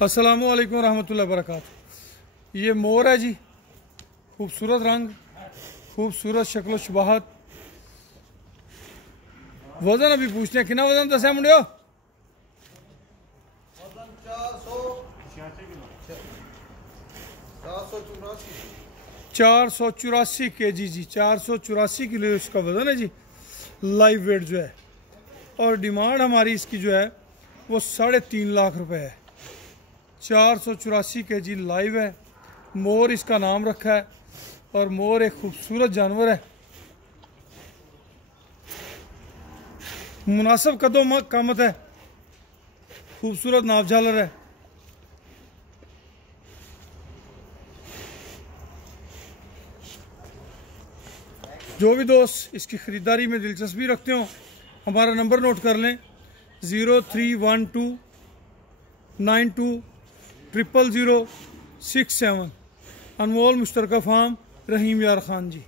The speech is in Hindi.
अस्सलामु अलैकुम रहमतुल्लाहि व बरकातहू। ये मोर है जी, खूबसूरत रंग, खूबसूरत शक्ल शुबाहत। वजन अभी पूछते हैं, कितना वजन दस है मुंडियो? 484 kg जी, 484 किलो इसका वजन है जी, लाइव वेट जो है। और डिमांड हमारी इसकी जो है वो 3.5 लाख रुपए है। 484 kg लाइव है। मोर इसका नाम रखा है और मोर एक खूबसूरत जानवर है, मुनासिब कदों कामत है, खूबसूरत नाप झालर है। जो भी दोस्त इसकी ख़रीदारी में दिलचस्पी रखते हो, हमारा नंबर नोट कर लें 031292000067। अनमोल मुश्तरका फार्म, रहीम यार खान जी।